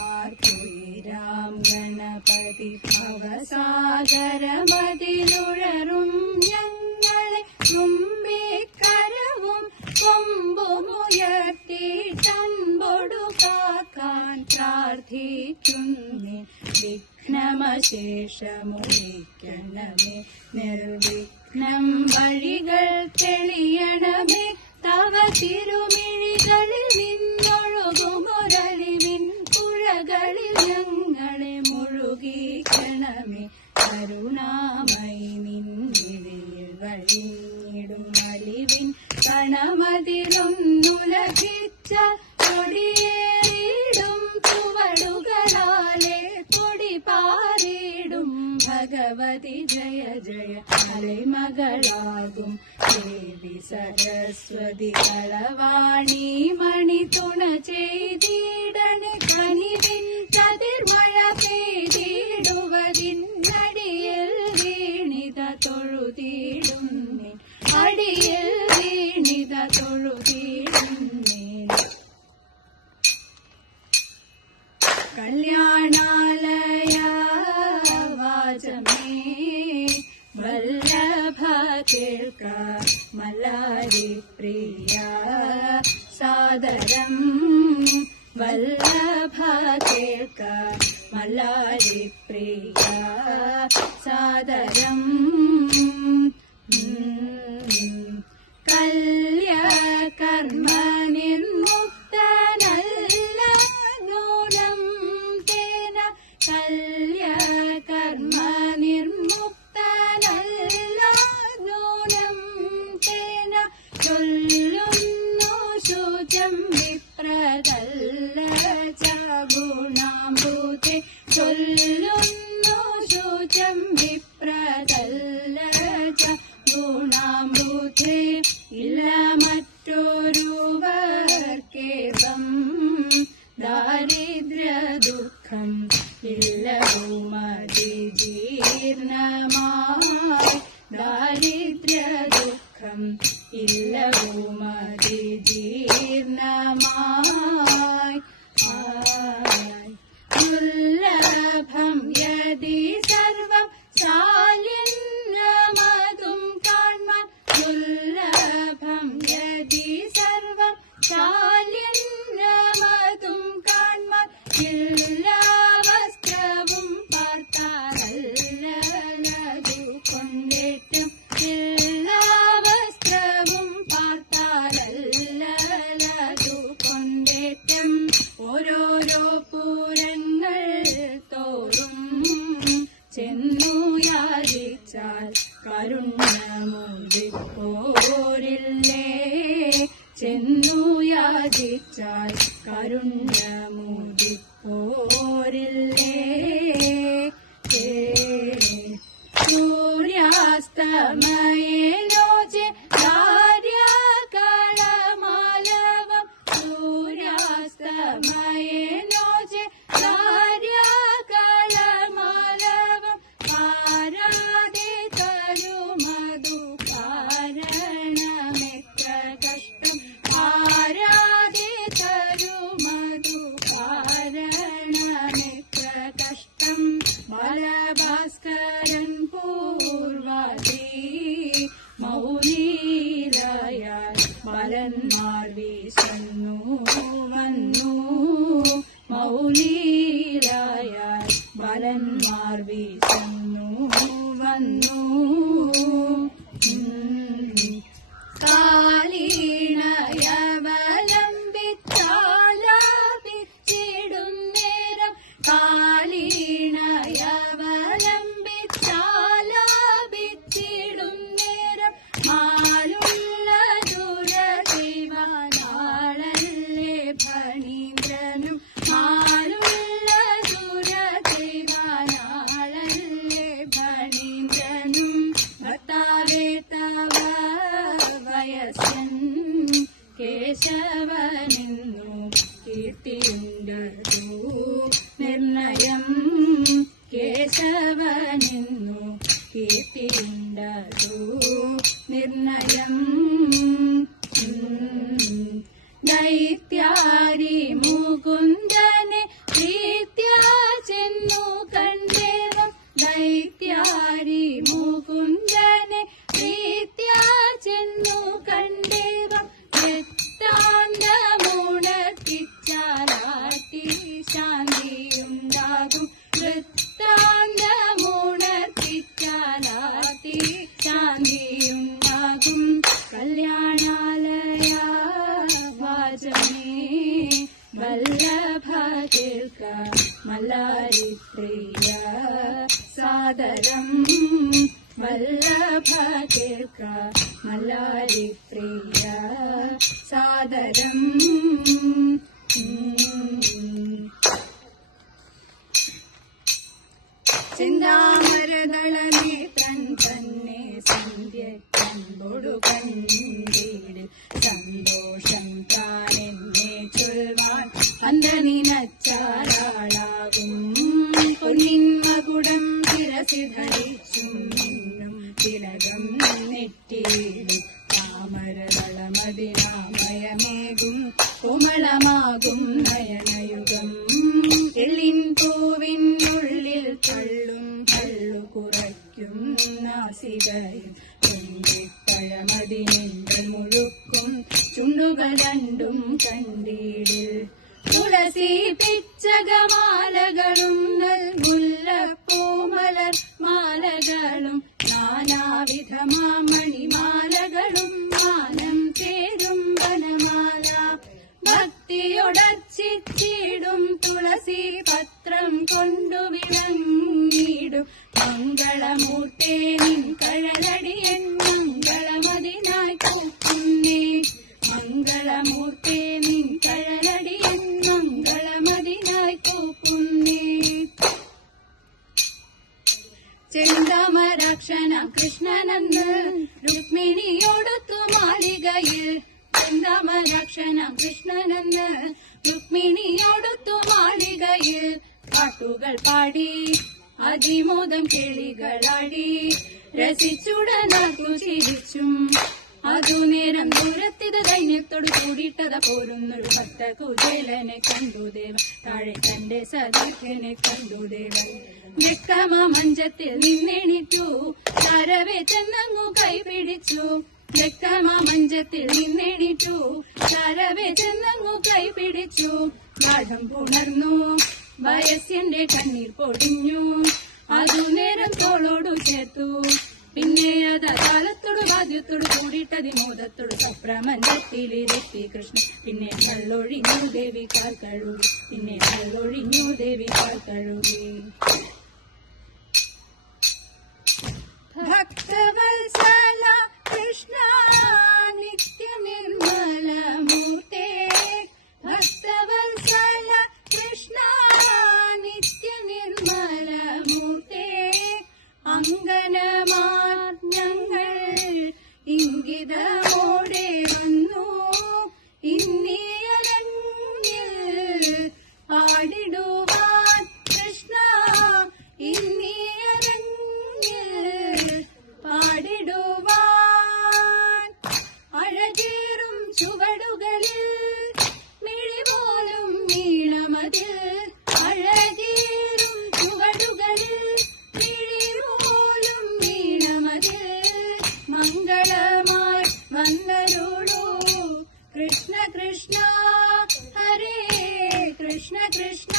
ആർക്കുയിരാം ഗണപതി ഭവസാഗരമതിലുഴറും ഞങ്ങളെ മുമ്പേ കരവും കൊമ്പുമുയർത്തിട്ടമ്പൊടു കാക്കാൻ പ്രാർത്ഥിക്കുന്നേ. വിഘ്നമശേഷമൊഴിക്കണമേ, നിർവിഘ്നം വഴികൾ തെളിയണമേ. തവ തിരുമിഴികളിൽ നിന്നൊഴുകുമൊരലിവിൻ പുഴകളിൽ ഞങ്ങളെ മുഴുകിക്കണമേ. കരുണാമയി നിൻമിഴിയിൽ വഴിഞ്ഞിടും അലിവിൻ കണമതിലൊന്നു ലഭിച്ച കൊടിയേറിയിടും ചുവടുകളാലെ കൊടി പാറിയിടും ഭഗവതി ജയ ജയ. അലൈമകളാകും ദേവി സരസ്വതി കളവാണി മണി തുണ ചെയ്തിടണേ. കനിവിൻ കതിർമഴ പെയ്തിടുവതിന്നടിയിൽ വീണിത തൊഴുതിടുന്നേ, അടിയിൽ വീണിത തൊഴുതിടുന്നേ. കല്യാണാലയ വാചമേ വല്ലഭ കേൾക്ക മലരി പ്രിയ സാദരം. വല്ലഭ കേൾക്ക മലരി പ്രിയ സാദരം. കല്യ കർമ്മ നിർമുക്തനല്ല നൂനം തേന. കല്യ കർമ്മ നിർമുക്തനല്ല നൂനം തേന. ചൊല്ലുന്നു ശുചം വിപ്രതല്ല ച ഗുണാംബുധേ. ചൊല്ലുന്നു ശുചം വിപ്രതല്ല ച ഗുണാംബുധേ. ഇല്ല മറ്റൊരുവർക്കേവം ദാരിദ്ര്യ ദുഃഖം ഇല്ലവുമതി ജീർണമായി. ദാരിദ്ര്യ ദുഃഖം ഇല്ലവുമതി ജീർണമായി. ദുർലഭം യദി സർവം ശാലിന്യമതും കാൺമാൻ. ദുർലഭം യദി സർവം ശാലിന്യമതും കാൺമാൻ. എല്ലാ വസ്ത്രവും പാർത്താലല്ലതു കൊണ്ടേറ്റും. എല്ലാ വസ്ത്രവും പാർത്താലല്ലതു കൊണ്ടേറ്റും. ഓരോരോ പൂരങ്ങൾ തോറും ചെന്നു യാചിച്ചാൽ കരുണ്യമുദിപ്പോരില്ലേ. ചെന്നു യാചിച്ചാൽ കരുണ്യമുദിപ്പോരില്ലേ. സൂര്യാസ്തമയേനോചെ ധാര്യാകളമാലവം. സൂര്യാസ്തമയേനോചെ ധാര്യാകളമാലവം. പാരാതെ തരുമതു കാരണമെത്ര കഷ്ടം. പാരാതെ തരുമതു കാരണമെത്ര കഷ്ടം. ബാലഭാസ്കരൻ പൂർവാദി മൗനീരായാൽ ബാലന്മാർ വീശന്നു വന്നു. മൗനീരായാൽ ബാലന്മാർ വീശന്നു വന്നു. കാലീണയവലംബിച്ചാലാപിച്ചിടും നേരം. കാലീണയവലംബിച്ചാലാപിച്ചിടും നേരം. മാലുള്ള ദുരദൈവനാളല്ലേ ഫണീന്ദ്രനും. മാലുള്ള ദുരദൈവനാളല്ലേ ഫണീന്ദ്രനും. ഭർത്താവേ തവ വയസ്സൻ കേശവനെന്നു കീർത്തിയുണ്ടതു നിർണയം. കേശവനെന്നു കീർത്തിയുണ്ടതു നിർണയം. ദൈത്യാരി മുകുന്ദനെ ശാന്തിയുണ്ടാകും വൃത്താന്തമുണർത്തിച്ചാലാത്തി ശാന്തിയുണ്ടാകും കല്യാണാലയ വാചമേ വല്ലഭ കേൾക്ക മല്ലാരിപ്രിയ സാദരം വല്ലഭ കേൾക്ക മല്ലാരിപ്രിയ സാദരം ചിന്താമരദളനേത്രൻ തന്നെ സന്ധ്യ കണ്ടൊടു കണ്ടീടിൽ സന്തോഷം താനെന്നെ ചൊൽവാൻ അന്തനിനച്ചാലാളാകും പൊന്നിൻ മകുടം ശിരസി ധരിച്ചും നിന്നും തിലകം നെറ്റിയിടും താമരദളമതിനാമയമേകും കോമളമാകും നയനയുഗം എള്ളിൻ പൂവിനുള്ളിൽ തള്ളും കള്ളു കുറയ്ക്കും നാസികയും തുണ്ടിപ്പഴമതിനിന്റെ മുഴുക്കും ചുണ്ടുകൾ രണ്ടും കണ്ടീടിൽ തുളസി പിച്ചകമാലകളും മുല്ലപ്പൂമലർ മാലകളും നാനാവിധമാമണിമാലകളും മാനം ചേരും വനമാല ഭക്തിയൊടർച്ചിച്ചിടും തുളസി പത്രം കൊണ്ടു വിളങ്ങിടും മംഗളമൂർത്തേ നിൻ കഴലടിയൻ മംഗളമതിനായി പൂക്കുന്നേ മംഗളമൂർത്തേ നിൻ കഴലടിയൻ മംഗളമതിനായി പൂക്കുന്നേ ചെന്താമരാക്ഷന കൃഷ്ണനന്ന് രുക്മിണിയോടൊത്തു മാളികയിൽ ചെന്താമരാക്ഷന കൃഷ്ണനന്ന് രുക്മിണിയോടൊത്തു മാളികയിൽ പാട്ടുകൾ പാടി അതിമോദം കിളികളാടി രസിച്ചുടനാക്കു ചിരിച്ചും അതു നേരം ദൂരത്തിത് ദൈന്യത്തോട് കൂടിയിട്ടത പോരുന്നൊരു ഭക്ത കുചേലനെ കണ്ടു ദേവൻ താഴെ തന്റെ സദാഖ്യനെ കണ്ടു ദേവൻ വെക്കമ മഞ്ചത്തിൽ നിന്നെണിറ്റു തരവെ ചെന്നങ്ങു കൈപിടിച്ചു വെക്കമ മഞ്ചത്തിൽ നിന്നെണിറ്റു തരവെ ചെന്നങ്ങു കൈപിടിച്ചു ഗാഠം പുണർന്നു വയസ്യന്റെ കണ്ണീർ പൊടിഞ്ഞു അതു നേരം തോളോടു ചേർത്തു പിന്നെ കാലത്തോട് വാദ്യത്തോട് കൂടിയിട്ടതിമോദത്തോട് സപ്രമഞ്ചത്തിലിരുത്തി കൃഷ്ണൻ പിന്നെ കള്ളൊഴിഞ്ഞു ദേവി കാൽ കഴുകി പിന്നെ കള്ളൊഴിഞ്ഞു ദേവി കാൽ കഴുകി ഭക്തവത്സല കൃഷ്ണ നിത്യനിർമ്മലമൂർത്തേ ഭക്തവത്സല കൃഷ്ണ നിത്യനിർമ്മലമൂർത്തേ അങ്കനമാജ്ഞങ്ങൾ ഇംഗിതമോടെ വന്നു ഇന്നിയലങ്ങിൽ പാടിടുവാൻ കൃഷ്ണ ഇന്നിയലങ്ങിൽ പാടിടുവാൻ അഴകേറും ചുവടുകളിൽ മിഴിപോലും നീളമതിൽ അഴകേറും ചുവടുകളിൽ മിഴിപോലും നീളമതിൽ മംഗളമായി വന്നരുളൂ കൃഷ്ണ കൃഷ്ണ ഹരേ കൃഷ്ണ കൃഷ്ണ